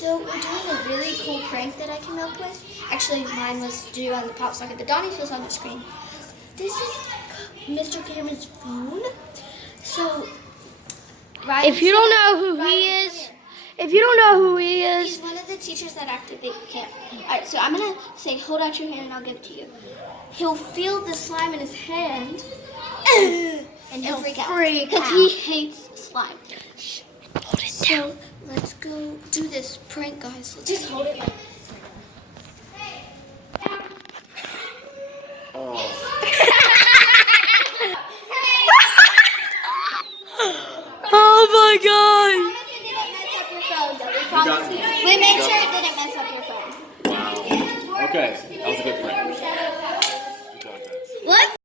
So we're doing a really cool prank that I came up with. Actually, mine was to do on the pop socket, but Donnie's was on the screen. This is Mr. Cameron's phone. So, If you don't know who he is, he's one of the teachers that activate the camera. Alright, so I'm going to say, hold out your hand and I'll give it to you. He'll feel the slime in his hand and he'll freak out. Because he hates slime. hold it So, down. let's go do this prank, guys. Let's just hold it like Oh my god! We made sure it didn't mess up your phone. Wow. Okay, that was a good prank.